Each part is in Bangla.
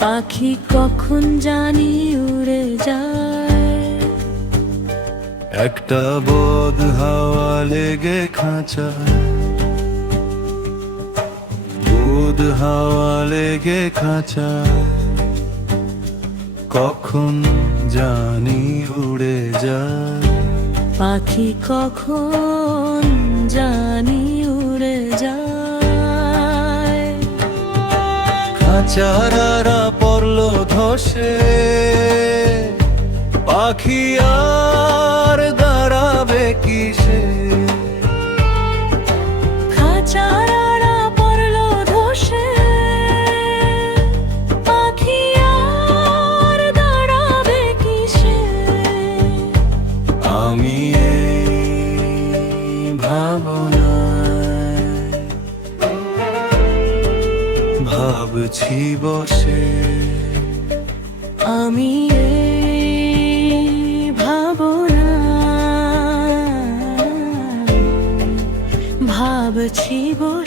পাখি কখন জানি উড়ে যায়। একটা বোধ হাওয়া লেগে খাঁচা। বোধ হাওয়া লেগে খাঁচা। কখন জানি উড়ে যায়। পাখি কখন জানি খাঁচারারা পড়ল ধসে। পাখি আর দাঁড়াবে কিসে? ভাবছি বসে। আমি ভাবনা ভাবছি বসে।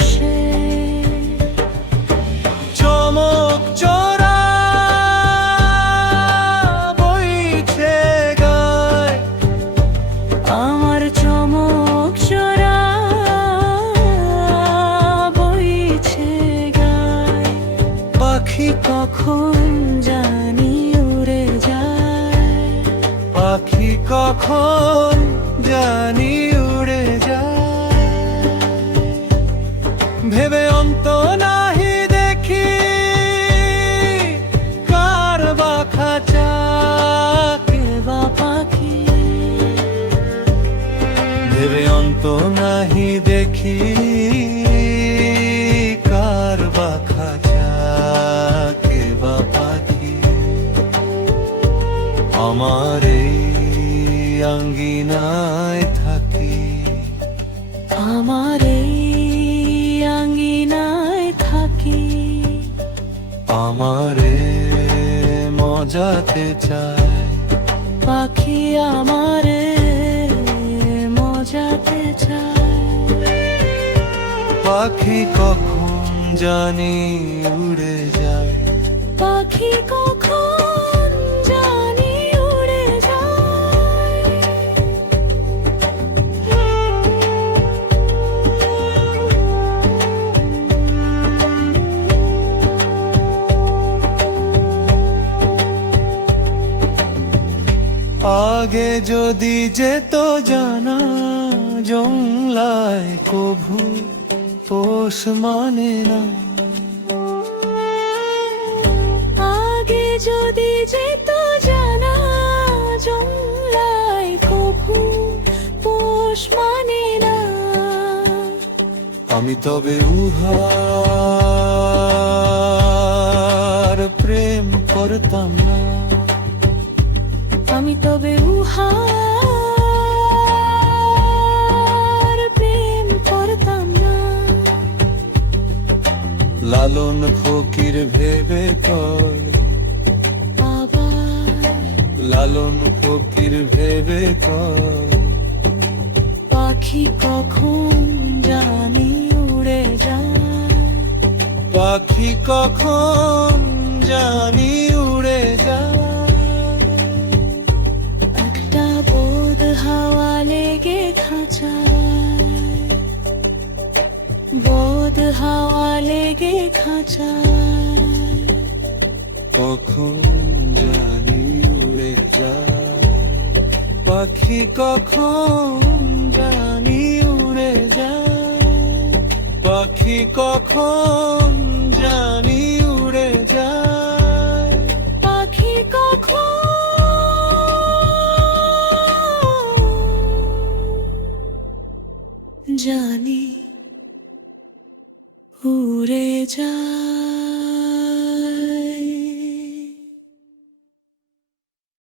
কখন জানি উড়ে যায়? পাখি কখন জানি উড়ে যায়? ভেবে অন্ত নাহি দেখি কার বা খাঁচা। বা পাখি? ভেবে অন্ত নাহি দেখি আমার আঙ্গিনায় থাকি। আমার আঙ্গিনায় থাকি। আমারে মজাতে চায় পাখি আমারে মজাতে চায় পাখি কখন জানি উড়ে যায়। পাখি কখন আগে যদি যেত জানা জংলায় কভু পোষ মানে না। আগে যদি যেত জানা জংলায় কভু পোষ মানে না। আমি তবে উহার প্রেম করতাম না। আমি তবে উহার প্রেম করতাম না। লালন ফকির ভেবে কর। লালন ফকির ভেবে কর। পাখি কখন জানি উড়ে যায়। পাখি কখন জানি হাওয়া লেগে খাঁচায় কখন জানি উড়ে যায়। পাখি কখন জানি উড়ে যায়। পাখি কখন জানি উড়ে যায়। পাখি কখন জানি উড়ে যায়